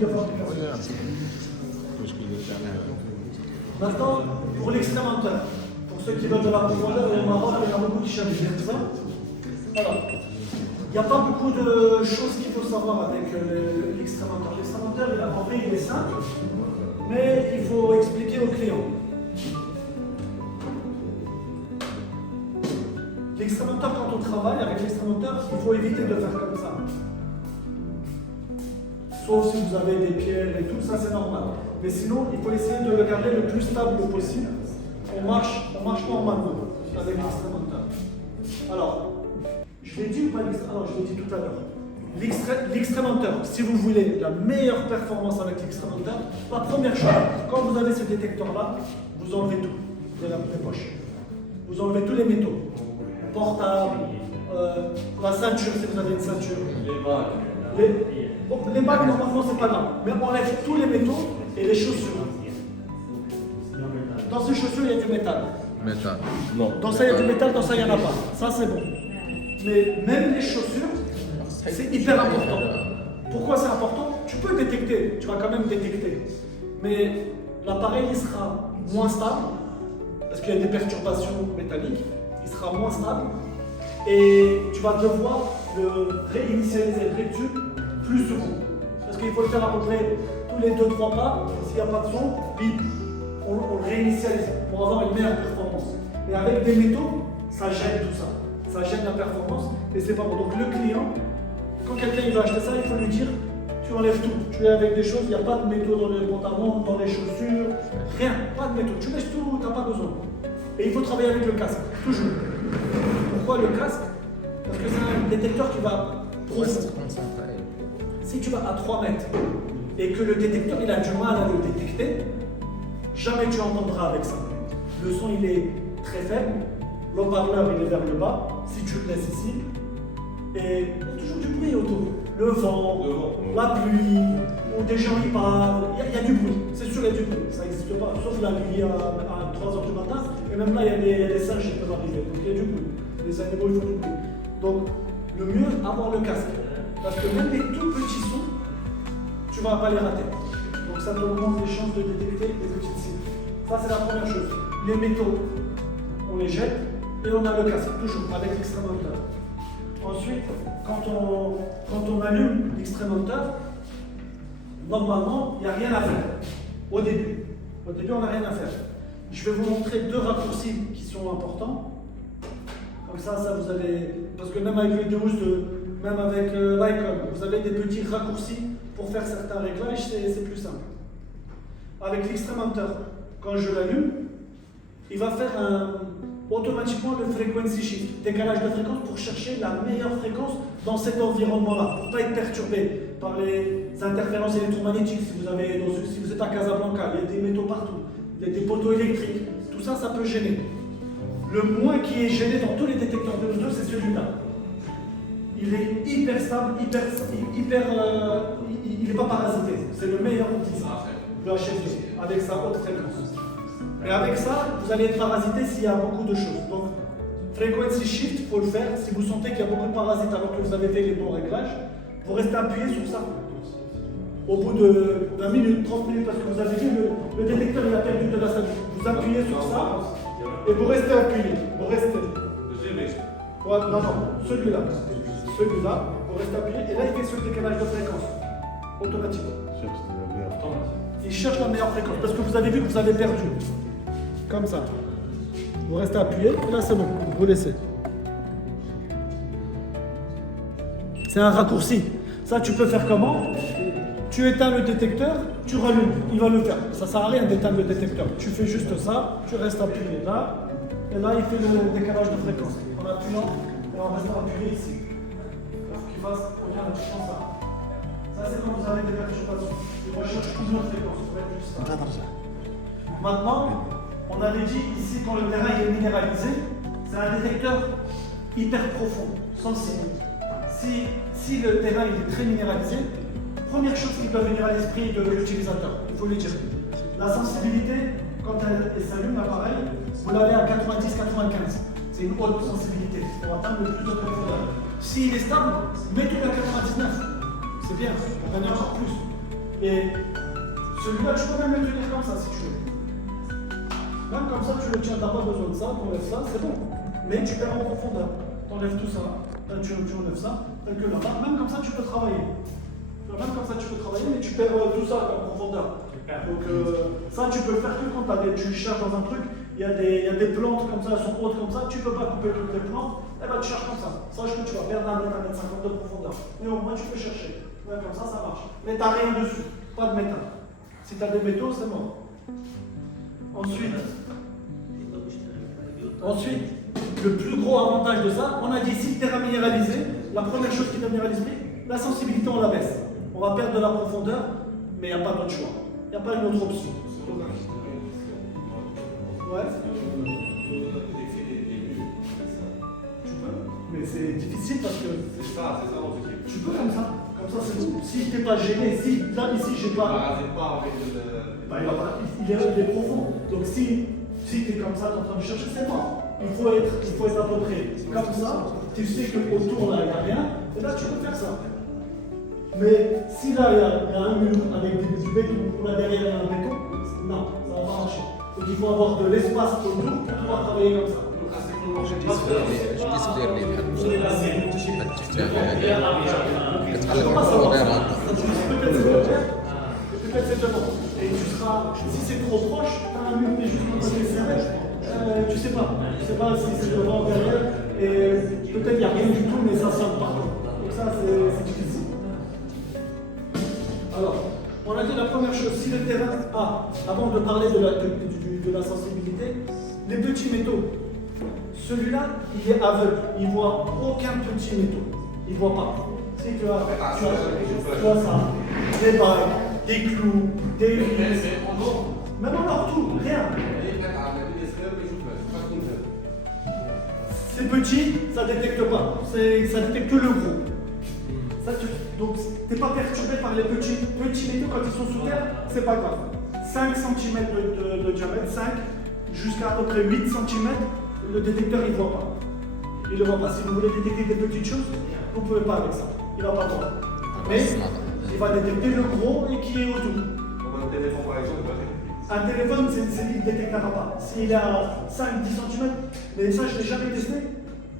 de fabrication. Maintenant, pour l'extrémenteur, pour ceux qui veulent de la profondeur, et au Maroc, il y en a beaucoup qui cherchent ça. Alors, il n'y a pas beaucoup de choses qu'il faut savoir avec l'extrémenteur. L'extrémenteur, en vrai, il est simple, mais il faut expliquer au client. L'extrémenteur, quand on travaille avec l'extrémenteur, il faut éviter de faire comme ça. Sauf si vous avez des pierres et tout, ça c'est normal. Mais sinon, il faut essayer de le garder le plus stable possible. On marche normalement avec l'extrémenteur. Alors, je l'ai dit ou pas l'extrémenteur? Alors, je l'ai dit tout à l'heure. L'extrémenteur, si vous voulez la meilleure performance avec l'extrémenteur, la première chose, quand vous avez ce détecteur-là, vous enlevez tout de la poche. Vous enlevez tous les métaux. Portable, la ceinture si vous avez une ceinture. Les bagues, normalement, c'est pas grave. Mais on enlève tous les métaux et les chaussures. Dans ces chaussures, il y a du métal. Métal. Non. Dans ça, il y a du métal, dans ça, il n'y en a pas. Ça, c'est bon. Mais même les chaussures, c'est hyper important. Pourquoi c'est important? Tu peux détecter, tu vas quand même détecter. Mais l'appareil, il sera moins stable, parce qu'il y a des perturbations métalliques, il sera moins stable. Et tu vas devoir le réinitialiser, le rétube plus souvent. Parce qu'il faut le faire à peu près tous les 2-3 pas. S'il n'y a pas de son, bip, on le réinitialise pour avoir une meilleure performance. Mais avec des métaux, ça gêne tout ça. Ça gêne la performance et c'est pas bon. Donc le client, quand quelqu'un il va acheter ça, il faut lui dire tu enlèves tout. Tu es avec des choses, il n'y a pas de métaux dans les pantalons, dans les chaussures, rien, pas de métaux. Tu mets tout, tu n'as pas besoin. Et il faut travailler avec le casque, toujours. Pourquoi le casque? Parce que c'est un détecteur qui va profond. Si tu vas à 3 mètres et que le détecteur il a du mal à le détecter, jamais tu entendras avec ça. Le son il est très faible, l'haut-parleur il est vers le bas, si tu le laisses ici, et il y a toujours du bruit autour. Le vent, la pluie, ou des gens qui parlent, il y a du bruit, c'est sûr il y a du bruit, ça n'existe pas, sauf la nuit à 3h du matin, et même là il y a des singes qui peuvent arriver, donc il y a du bruit, les animaux ils font du bruit. Donc le mieux, avoir le casque, parce que même les tout petits sons, tu ne vas pas les rater. Donc ça augmente les chances de détecter les petites cibles. Ça c'est la première chose. Les métaux, on les jette et on a le casque, toujours avec l'extrémenteur. Ensuite, quand on allume l'extrémenteur, normalement, il n'y a rien à faire. Au début, on n'a rien à faire. Je vais vous montrer 2 raccourcis qui sont importants. Comme ça vous allez... Parce que même avec Windows, même avec l'icône, vous avez des petits raccourcis pour faire certains réglages, c'est plus simple. Avec l'extrémenteur, quand je l'allume, il va faire automatiquement le frequency shift, décalage de fréquence pour chercher la meilleure fréquence dans cet environnement-là, pour ne pas être perturbé par les interférences électromagnétiques. Si vous êtes à Casablanca, il y a des métaux partout, il y a des poteaux électriques, tout ça, ça peut gêner. Le moins qui est gêné dans tous les détecteurs de O2, c'est celui-là. Il est hyper stable, il n'est pas parasité. C'est le meilleur outil, le HF2, avec sa haute fréquence. Et avec ça, vous allez être parasité s'il y a beaucoup de choses. Donc, frequency shift, il faut le faire. Si vous sentez qu'il y a beaucoup de parasites alors que vous avez fait les bons réglages, vous restez appuyé sur ça. Au bout de 20 minutes, 30 minutes, parce que vous avez vu, le détecteur il a perdu de la stabilité. Vous appuyez sur ça et vous restez appuyé. Vous restez. Ouais, non, celui-là. Celui-là, vous restez appuyé et là il fait ce décalage de fréquence. Automatiquement. Il cherche la meilleure fréquence parce que vous avez vu que vous avez perdu. Comme ça. Vous restez appuyé et là c'est bon, vous laissez. C'est un raccourci. Ça tu peux faire comment? Tu éteins le détecteur, tu rallumes, il va le faire. Ça sert à rien d'éteindre le détecteur. Tu fais juste ça, tu restes appuyé là, et là il fait le décalage de fréquence. En appuyant et en restant appuyé ici. Pour qu'il fasse, regarde, tu prends ça. Ça c'est quand vous avez des perturbations. Il recherche plusieurs fréquences, vous faites juste ça. Maintenant, on avait dit ici quand le terrain est minéralisé, c'est un détecteur hyper profond, sensible. Si le terrain est très minéralisé, première chose qui peut venir à l'esprit de l'utilisateur, il faut le dire. La sensibilité, quand elle s'allume l'appareil, vous l'avez à 90-95. C'est une haute sensibilité pour atteindre le plus de profondeur. S'il est stable, mettez-le à 99. C'est bien, on gagne encore plus. Et celui-là, tu peux même le tenir comme ça si tu veux. Même comme ça, tu le tiens, tu n'as pas besoin de ça, tu enlèves ça, c'est bon. Mais tu perds en profondeur. Tu enlèves tout ça, tu enlèves ça, tel que là-bas. Même comme ça, tu peux travailler. Même comme ça, tu peux travailler, mais tu perds tout ça en profondeur. Donc ça, tu peux le faire que quand tu cherches dans un truc, il y a des plantes comme ça, elles sont hautes comme ça, tu ne peux pas couper toutes les plantes, et ben tu cherches comme ça. Sache que tu vas perdre 1 mètre, 1 mètre 50 de profondeur. Mais au moins, tu peux chercher. Ouais, comme ça marche. Mais tu n'as rien dessus, pas de métal. Si tu as des métaux, c'est mort. Ensuite, le plus gros avantage de ça, on a dit si le terrain minéralisé, la première chose qui doit minéraliser, la sensibilité on la baisse. On va perdre de la profondeur, mais il n'y a pas d'autre choix. Il n'y a pas une autre option. Ouais. Tu peux, mais c'est difficile parce que. C'est ça l'objectif. Tu peux comme ça c'est bon. Si tu n'es pas gêné, si là ici j'ai pas. Il est profond. Donc si tu es comme ça, tu es en train de chercher, c'est mort. Il faut être à peu près comme ça. Tu sais qu'autour là il n'y a rien, et là tu peux faire ça. Mais si là il y a un mur avec du béton, ou là derrière il y a un béton, non, ça ne va pas marcher. Donc il faut avoir de l'espace autour pour pouvoir travailler comme ça. Peut-être c'est devant. Et tu seras, si c'est trop proche, tu as un mur qui est juste en train de serrer, tu sais pas si c'est devant ou derrière, et peut-être il n'y a rien du tout, mais ça sent partout. Donc ça c'est difficile. Alors, on a dit la première chose, si le terrain avant de parler de la sensibilité, les petits métaux. Celui-là, il est aveugle, il ne voit aucun petit métaux. Il ne voit pas. C'est que tu as ça, des bagues, des clous, des vis, même en or tout, rien. C'est petit, ça ne détecte pas, ça détecte que le gros. Donc, tu n'es pas perturbé par les petits métaux quand ils sont sous terre, c'est pas grave. 5 cm de diamètre, 5 jusqu'à à peu près 8 cm, le détecteur il ne voit pas. Il ne voit pas. Si vous voulez détecter des petites choses, vous ne pouvez pas avec ça. Il ne va pas voir. Mais il va détecter le gros et qui est autour. Comme un téléphone par exemple, un téléphone, il ne détectera pas. S'il est à 5-10 cm, mais ça je ne l'ai jamais testé,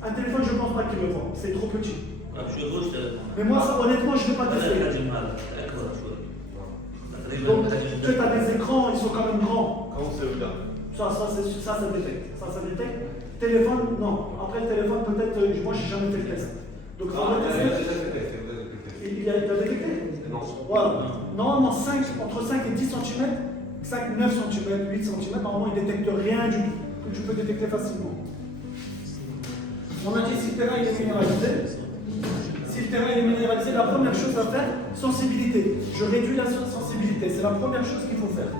un téléphone je ne pense pas qu'il le voit. C'est trop petit. Mais moi, ça, honnêtement, je ne vais pas tester. Donc, tu as des écrans, ils sont quand même grands. Ça détecte. Ça détecte. Téléphone, non. Après, le téléphone, peut-être, moi, je n'ai jamais fait le test. Donc, il a détecté. Non. Voilà. Normalement, entre 5 et 10 cm, 5, 9 cm, 8 cm, normalement, il ne détecte rien du tout. Que tu peux détecter facilement. On a dit si le terrain est minéralisé. Si le terrain est minéralisé, la première chose à faire, sensibilité. Je réduis la sensibilité, c'est la première chose qu'il faut faire.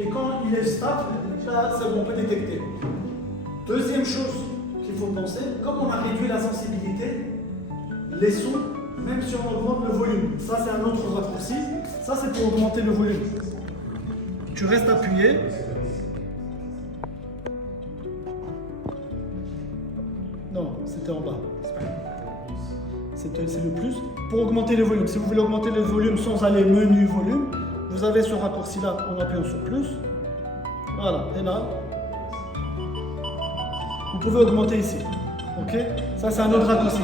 Et quand il est stable, là, c'est bon, on peut détecter. Deuxième chose qu'il faut penser, comme on a réduit la sensibilité, les sons, même si on augmente le volume, ça c'est un autre raccourci, ça c'est pour augmenter le volume. Tu restes appuyé. Non, c'était en bas. C'est le plus. Pour augmenter le volume, si vous voulez augmenter le volume sans aller menu volume, vous avez ce raccourci là en appuyant sur plus. Voilà, et là, vous pouvez augmenter ici. Ok? Ça c'est un autre raccourci.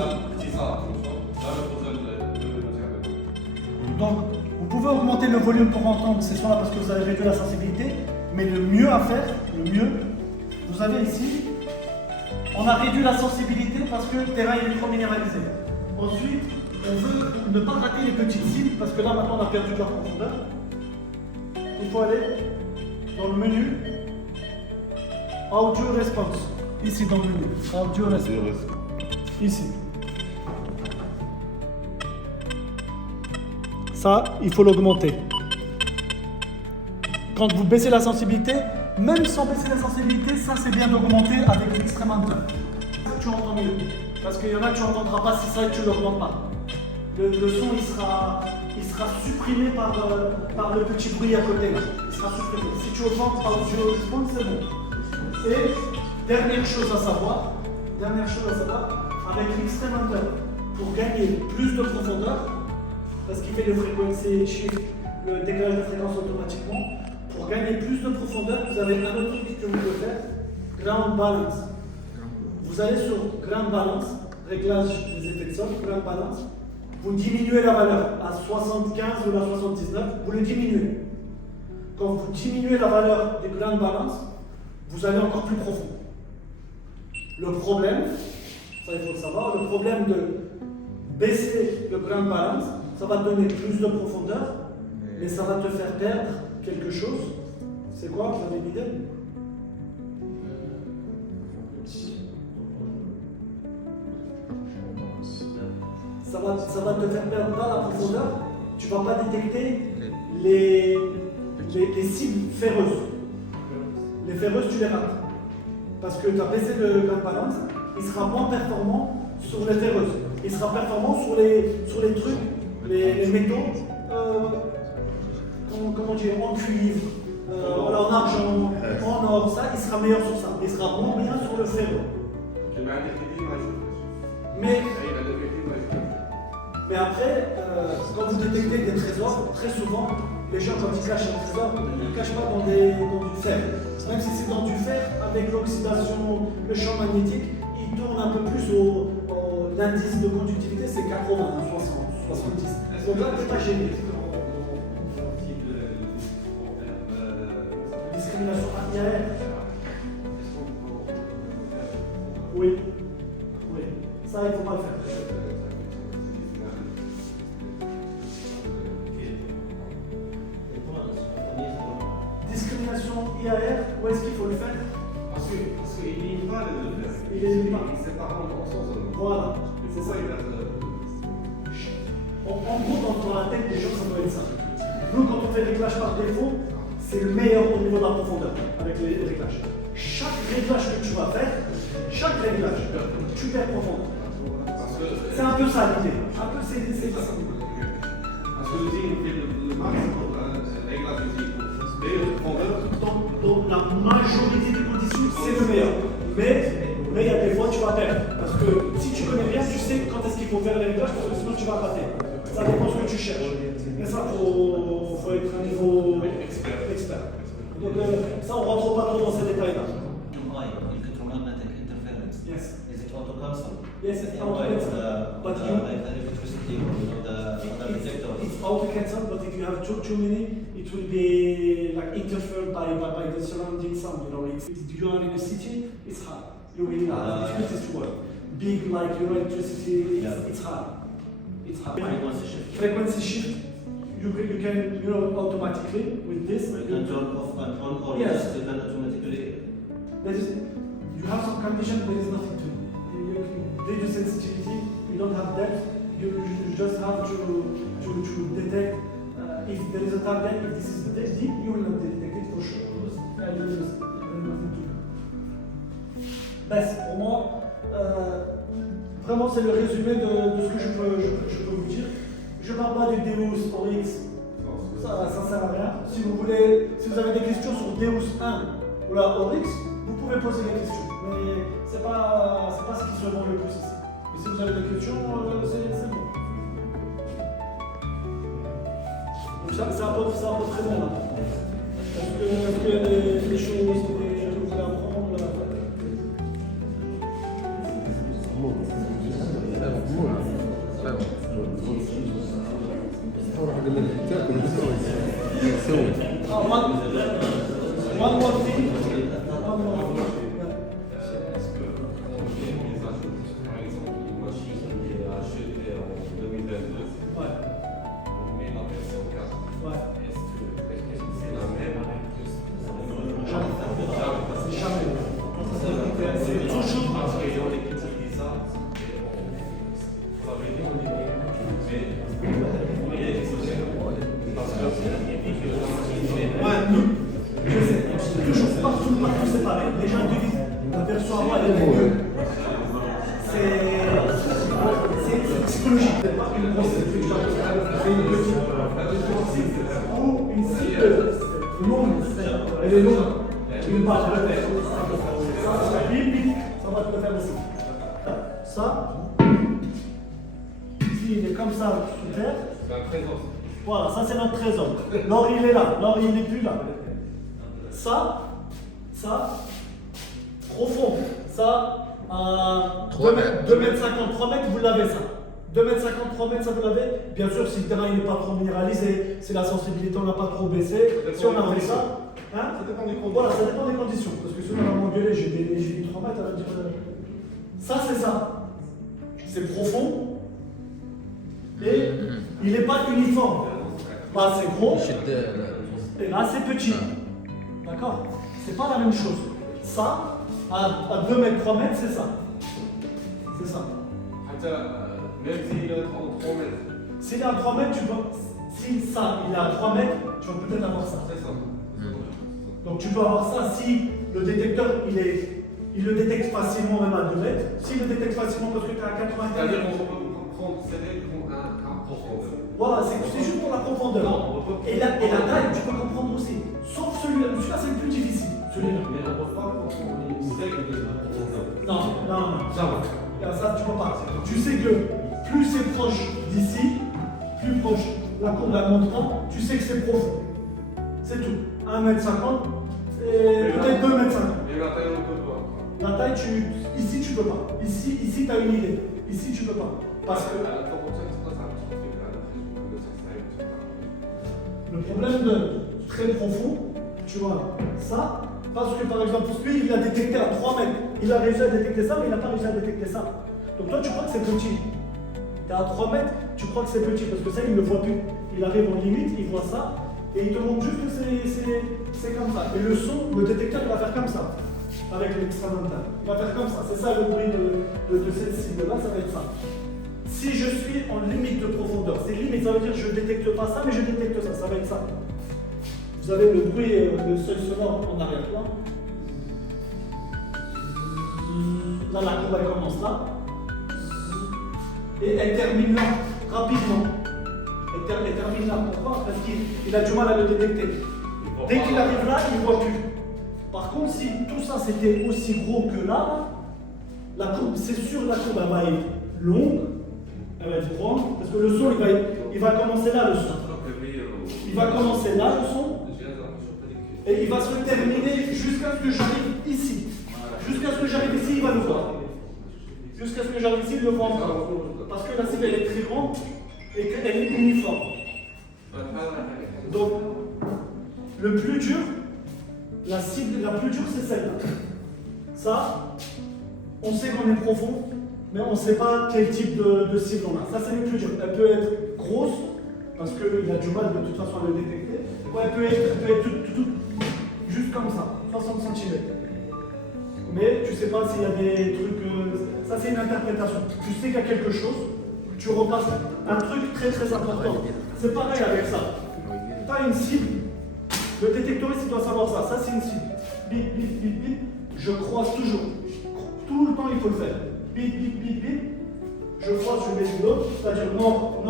Donc, vous pouvez augmenter le volume pour entendre ces sons-là parce que vous avez réduit la sensibilité, mais le mieux à faire, vous avez ici, on a réduit la sensibilité parce que le terrain est trop minéralisé. Ensuite, on veut ne pas rater les petites cibles parce que là maintenant on a perdu de la profondeur. Il faut aller dans le menu Audio Response. Ici dans le menu. Audio Response. Ici. Ça, il faut l'augmenter. Quand vous baissez la sensibilité, même sans baisser la sensibilité, ça c'est bien d'augmenter avec l'extrême hunter. Tu entends mieux. Parce qu'il y en a que tu n'entendras pas si ça et tu ne l'augmentes pas. Le son il sera supprimé par le petit bruit à côté. Il sera supprimé. Si tu augmentes Audio Response, c'est bon. Et dernière chose à savoir, avec l'extrême hunter, pour gagner plus de profondeur, parce qu'il fait des fréquences shift le décalage de fréquence automatiquement. Pour gagner plus de profondeur, vous avez un autre truc que vous pouvez faire, ground balance. Vous allez sur ground balance, réglage des effets de sol, ground balance, vous diminuez la valeur à 75 ou à 79, vous le diminuez. Quand vous diminuez la valeur du ground balance, vous allez encore plus profond. Le problème, ça il faut le savoir, le problème de baisser le ground balance, ça va te donner plus de profondeur, mais ça va te faire perdre quelque chose. C'est quoi? Vous avez une idée? Ça va te faire perdre dans la profondeur. Tu ne vas pas détecter les cibles ferreuses. Les ferreuses, tu les rates. Parce que tu as baissé le ground balance, il sera moins performant sur les ferreuses. Il sera performant sur les trucs, les métaux, comment dire, en cuivre, en argent, en or, ça, il sera meilleur sur ça. Il sera moins bien sur le ferreux. Mais après, quand vous détectez des trésors, très souvent, les gens, quand ils cachent un trésor, ils ne cachent pas dans du fer. Même si c'est dans du fer, avec l'oxydation, le champ magnétique, il tourne un peu plus l'indice de conductivité, c'est 80, 60, 70. Donc là, tu n'es pas gêné. Discrimination IAR. Oui. Oui. Ça, il ne faut pas le faire. Discrimination IAR, où est-ce qu'il faut le faire? Parce qu'il n'élimine pas le faire. Il n'élimine pas. Il sépare en sens. Voilà, c'est ça. En gros, dans la tête des gens, ça doit être ça. Nous, quand on fait réglage par défaut, c'est le meilleur au niveau de la profondeur avec les réglages. Chaque réglage que tu vas faire, chaque réglage, tu perds profondeur. C'est un peu ça l'idée. Un peu, c'est ça. Parce que l'outil fait le maximum, le réglage d'outil. Mais le profondeur. Dans la majorité des conditions, c'est le meilleur. Mais il y a des fois, tu vas perdre. Parce que si tu connais bien, tu sais quand est-ce qu'il faut faire les réglages, parce que sinon tu vas rater. Ça dépend de ce que tu cherches. Mais ça, il faut être un niveau expert. Donc ça, on ne rentre pas trop dans ces détails-là. Electromagnetic interference. Yes. Is it auto cancel? Yes, it's auto cancel. But you, like the electricity, the detector. it's auto cancel, but if you have too many, it will be like interfered by the surrounding sound. If you are in a city, it's hard. You will have difficulties to work. Big, like electricity, it's hard. It's hard. Frequency shift. Frequency shift. You can automatically with this. You can turn off and on, or Yes. just you can automatically. You have some condition, there is nothing to do. Radio sensitivity, you don't have depth. You just have to detect if there is a target. If this is deep, you will not detect it for sure. There is nothing to do. Best, pour moi, vraiment c'est le résumé de ce que je peux vous dire. Je ne parle pas du Deus Oryx, ça ne sert à rien. Si vous avez des questions sur Deus 1 ou la Oryx, vous pouvez poser des questions. Mais c'est pas ce qui se vend le plus ici. Mais si vous avez des questions, c'est bon. Donc ça, c'est un peu très bon là. Est-ce qu'il y a des choses que vous voulez apprendre là? One more thing. Est-ce que les ajouts, par exemple, une machine qui est achetée en 2022, Ouais. on met la version 4. Ouais. Est-ce que c'est la même C'est jamais. C'est toujours. Parce que on utilise ça et on savait dire mais il est parce que Ouais, je sais. Toujours partout c'est pareil. Les gens utilisent la version avant et la mieux. C'est psychologique. C'est pas une grosse cible. C'est une petite cible. Ou une cible longue. Elle est longue. Une barre de repère. Ça va te le faire aussi. Ça, si il est comme ça sous terre, c'est un trésor. Voilà, ça c'est notre trésor. L'or il est là, l'or il n'est plus là. Ça, profond. Ça, à 2 mètres 50, 3 mètres, vous l'avez ça. 2 mètres 50, 3 mètres, ça vous l'avez. Bien sûr, si le terrain n'est pas trop minéralisé, si la sensibilité n'a pas trop baissé, si on a fait ça, hein, Ça dépend des conditions. voilà, ça dépend des conditions. Parce que si on va m'engueuler, j'ai dit 3 mètres, elle va dire. Ça, c'est ça. C'est profond. Et il n'est pas uniforme. Là, c'est gros. Et là, c'est petit. D'accord? C'est pas la même chose. Ça, à 2 mètres, 3 mètres, c'est ça. C'est ça. Même s'il est à 3 mètres. S'il est à 3 mètres, tu peux. Si ça, il est à 3 mètres, tu vas peut-être avoir ça. C'est ça. Donc tu peux avoir ça si le détecteur, il le détecte facilement même à 2 mètres. S'il le détecte facilement parce que tu es à 80 C'est-à-dire mètres. qu'on peut prendre CD comme un profondeur. Voilà, c'est juste pour la profondeur. Et la taille, tu peux comprendre aussi. Sauf celui-là. Celui-là, c'est le plus difficile. Celui-là. Mais on ne peut pas comprendre une sec de profondeur. Non. Jamais. Ça, tu peux pas. Tu sais que plus c'est proche d'ici, plus proche la courbe la montant, tu sais que c'est profond. C'est tout. 1,50 m et peut-être 2,50 m. Et la taille, on ne peut pas. La taille, ici, tu peux pas. Ici, tu as une idée. Ici, tu peux pas. Parce que À la proportion, c'est pas ça. le problème de très profond, tu vois, ça, parce que par exemple, lui, il a détecté à 3 mètres. Il a réussi à détecter ça, mais il n'a pas réussi à détecter ça. Donc toi, tu crois que c'est petit. Tu es à 3 mètres, tu crois que c'est petit, parce que ça, il ne le voit plus. Il arrive en limite, il voit ça, et il te montre juste que c'est comme ça. Et le son, le détecteur, il va faire comme ça, avec l'extra-mental. Il va faire comme ça. C'est ça le bruit de cette cible-là, ça va être ça. Si je suis en limite de profondeur, c'est limite, ça veut dire que je ne détecte pas ça, mais je détecte ça, ça va être ça. Vous avez le bruit, le seuil sonore en arrière-plan. Là, la courbe, elle commence là. Et elle termine là, rapidement. Elle termine là. Pourquoi? Parce qu'il a du mal à le détecter. Dès qu'il arrive là, il ne voit plus. Par contre, si tout ça c'était aussi gros que là, la courbe, c'est sûr, la courbe elle va être longue, elle va être grande, parce que le son, il va commencer là, le son. Il va commencer là, le son, et il va se terminer jusqu'à ce que j'arrive ici. Jusqu'à ce que j'arrive ici, il va le voir. Jusqu'à ce que j'arrive ici, il le voit encore. Parce que la cible, elle est très grande et qu'elle est uniforme. Donc, le plus dur, la cible la plus dure, c'est celle-là. Ça, on sait qu'on est profond, mais on ne sait pas quel type de cible on a. Ça, c'est le plus dur. Elle peut être grosse, parce qu'il a du mal de toute façon à le détecter. Ou elle peut être tout, juste comme ça, 60 cm. Mais tu ne sais pas s'il y a des trucs. Ça, c'est une interprétation. Tu sais qu'il y a quelque chose, tu repasses un truc très très important. C'est pareil avec ça. Tu as une cible, le détectoriste il doit savoir ça. Ça, c'est une cible. Bip, bip, bip, bip. Je croise toujours. Tout le temps, il faut le faire. Bip, bip, bip, bip. Je croise, je mets du l'autre, c'est-à-dire nord,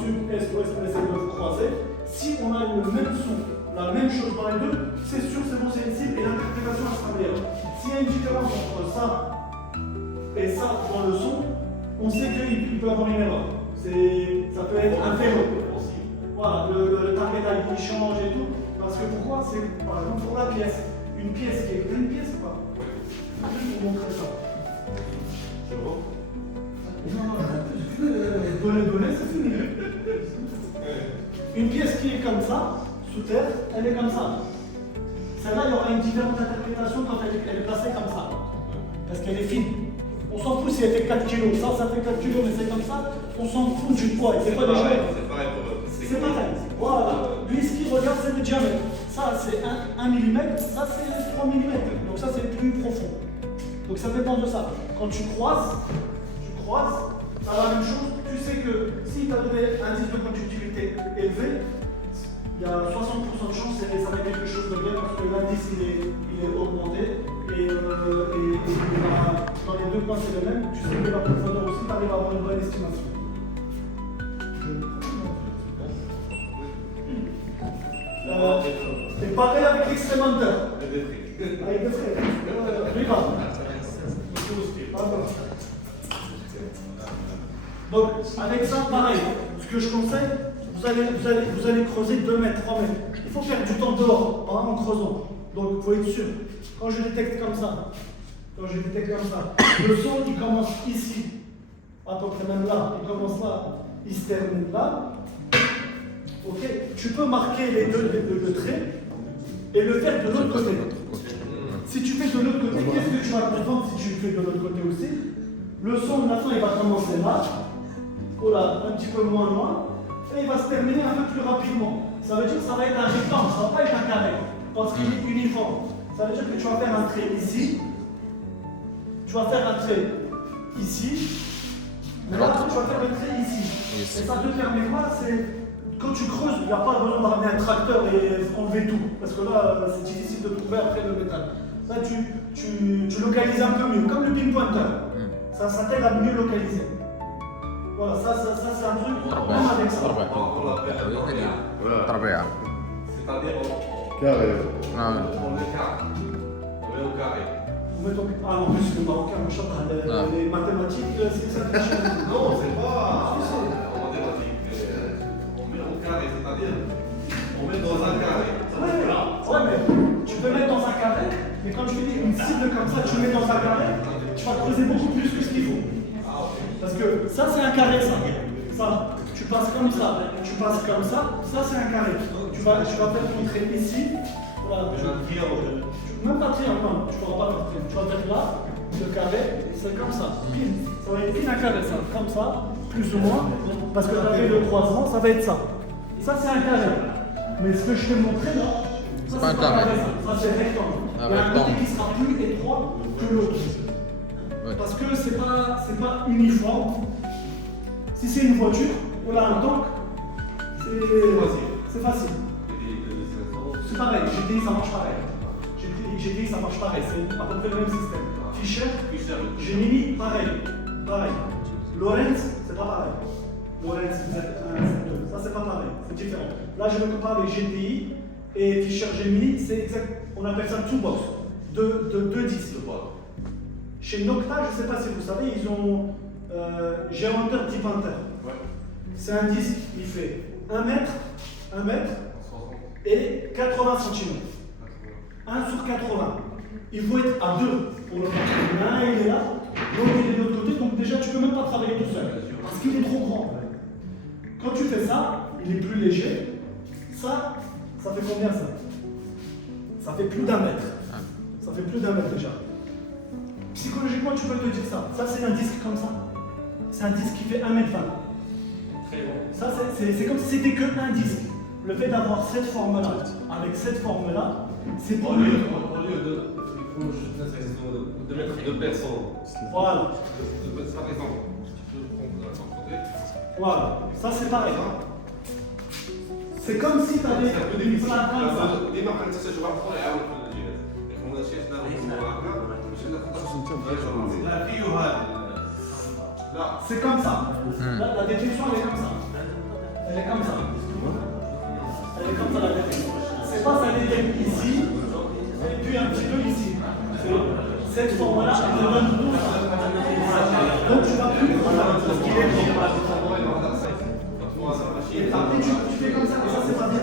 sud, est, ouest, on essaie de croiser. Si on a le même son, la même chose dans les deux, c'est sûr, c'est bon, c'est une cible et l'interprétation sera meilleure. S'il y a une différence entre ça et ça dans le son, on sait qu'il peut y avoir une erreur. Ça peut être un féro. Voilà, le target ID change et tout. Parce que pourquoi? C'est par exemple pour la pièce. Une pièce qui est une pièce ou pas? Je vais vous montrer ça. C'est bon? Non, donner, c'est fini. Une pièce qui est comme ça, sous terre, elle est comme ça. Celle-là, il y aura une différente interprétation quand elle est placée comme ça. Parce qu'elle est fine. On s'en fout si elle fait 4 kg. Ça fait 4 kg, mais c'est comme ça. On s'en fout du poids. C'est pas des choses. C'est pareil pour eux. C'est pareil. Voilà. Lui, ce qu'il regarde, c'est le diamètre. Ça, c'est 1 mm. Ça, c'est 3 mm. Donc, ça, c'est plus profond. Donc, ça dépend de ça. Quand tu croises, ça va la même chose. Tu sais que si tu as donné un indice de conductivité élevé, il y a 60% de chance et ça va être quelque chose de bien parce que l'indice il est augmenté et dans les deux points c'est le même. Tu sais que la profondeur aussi, tu arrives à avoir une bonne estimation. Et pareil avec l'extrémenteur. Avec le frais. Donc, avec ça, pareil. ce que je conseille, vous allez creuser 2 mètres, 3 mètres. Il faut faire du temps dehors, hein, en creusant. Donc il faut être sûr. Quand je détecte comme ça, le son il commence ici, à peu près même là, il commence là, il se termine là. Ok, tu peux marquer le trait et le faire de l'autre côté. Si tu fais de l'autre côté, qu'est-ce que tu vas comprendre si tu le fais de l'autre côté aussi? Le son de la fin il va commencer là, oh là, un petit peu moins loin, et il va se terminer un peu plus rapidement. Ça veut dire que ça va être un rectangle, ça ne va pas être un carré, parce qu'il est uniforme. Ça veut dire que tu vas faire un trait ici, tu vas faire un trait ici, mais là tu vas faire un trait ici. Et ça te permet quoi? C'est quand tu creuses, il n'y a pas besoin de ramener un tracteur et enlever tout, parce que là c'est difficile de trouver après le métal. Là tu localises un peu mieux, comme le pinpointer. Ça t'aide à mieux localiser. Voilà, ça c'est un truc, même avec ça. On l'appelle تربيع. c'est-à-dire Carré. نعم. on met au carré. Vous mettez ah non, plus le marocain, les mathématiques, c'est ça. Non, c'est pas en mathématiques. On met au carré, c'est-à-dire on met dans un carré. Ouais, mais tu peux mettre dans un carré, mais quand tu fais une cible comme ça, tu mets dans un carré, tu vas creuser beaucoup plus que ce qu'il faut. Parce que ça c'est un carré, ça. Ça, tu passes comme ça, ça c'est un carré. Tu vas faire ton trait ici. Voilà, même pas triangle, non, tu ne pourras pas faire trait. Tu vas faire là, le carré, c'est comme ça. Pile. Ça va être pile un carré, ça, comme ça, plus ou moins. Parce que tu as fait le croisement, ça va être ça. Ça c'est un carré. Mais ce que je t'ai montré là, ça c'est pas un carré, ça c'est rectangle. Il y a un côté qui sera plus étroit que l'autre. Parce que c'est pas uniforme. Si c'est une voiture, on a un tank, c'est facile. C'est pareil, GTI ça marche pareil. GTI ça marche pareil, c'est à peu près le même système. Fischer, Gemini, pareil. Lorenz, c'est pas pareil. Lorenz, Z1, Z2, ça c'est pas pareil, c'est différent. Là je me compare avec GTI et Fischer Gemini, c'est exact, on appelle ça two box, deux disques. Chez Nocta, je ne sais pas si vous savez, ils ont Géanter Deep Hunter. C'est un disque, il fait 1 mètre et 80 cm. 1 sur 80. Il faut être à 2 pour le faire. L'un il est là, l'autre il est de l'autre côté, donc déjà tu ne peux même pas travailler tout seul, parce qu'il est trop grand. Quand tu fais ça, il est plus léger. Ça fait combien ça? Ça fait plus d'1 mètre. Ça fait plus d'1 mètre déjà. Psychologiquement, tu peux te dire ça. Ça, c'est un disque comme ça. C'est un disque qui fait 1 mètre 20. Ça, c'est comme si c'était que un disque. Le fait d'avoir cette forme-là, avec cette forme-là, c'est pour mieux. Au lieu de mettre 2 personnes. Voilà. Par exemple, tu peux prendre côté. Voilà. Ça, c'est pareil. C'est comme si tu avais une plaque comme ça. ديما حنا نحتاجوا واحد اخر يعاون في الجهاز. يكون شيخنا هكا باش لا فيه هذا. لا C'est comme ça. La définition, elle est comme ça. Elle est comme ça. Elle est comme ça, la définition. C'est pas ça détecte ici, et puis un petit peu ici. Cette forme-là, elle te donne tout ça. Donc tu vas plus parce qu'il est grand. Et après, tu fais comme ça, et ça, c'est pas bien.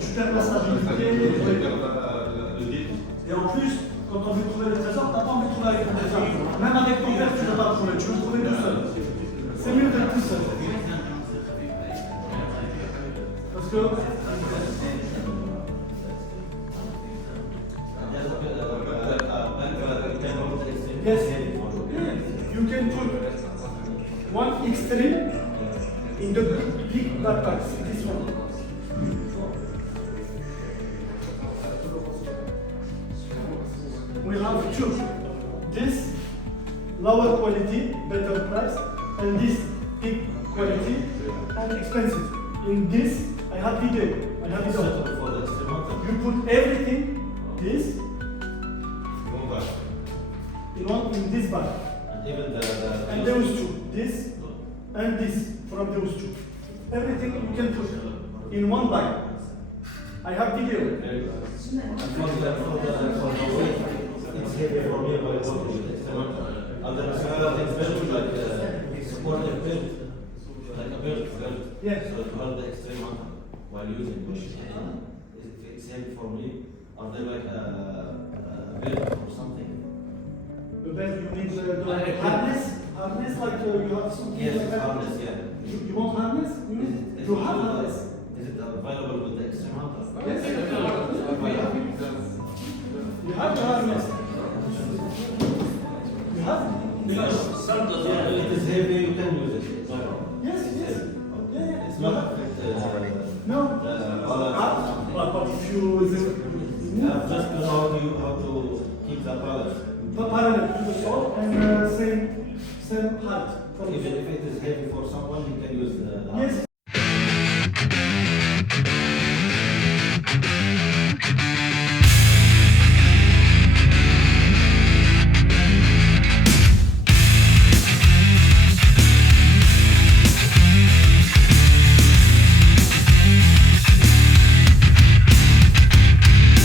Tu perds la stabilité. Et en plus, quand on veut trouver le trésor, t'as pas envie de trouver avec ton trésor. Même avec ton père, tu ne vas pas le trouver, tu veux le trouver tout seul. C'est mieux d'être tout seul. Parce que. Yes, you can put one extreme in the big backpack, this one. We have two. This lower quality, better price, and this big quality and expensive. In this, I have video. You put everything, this, in this bag. And those two, this and this from those two. Everything you can put in one bag. I have video. It's heavy for me, but it's not. And the expensive like support and build. like a belt, Yes. So to hold the extreme hunter while using push. If it's heavy for me, are there like a belt or something? The belt you need the harness. Harness like you have something Yes, like that. harness, yeah. You want harness? You need. Is You it have with harness. Is it available with the extreme hunter? Yes. You have the harness. You have. Yeah, it is heavy, you can use it. It's no problem. Yes. Yes. Okay. Yeah. Yeah. It's not affect No. balance or something. But if you Just to know how to keep the balance. parallel to the sword and same height. Even if it is heavy for someone, you can use the Yes,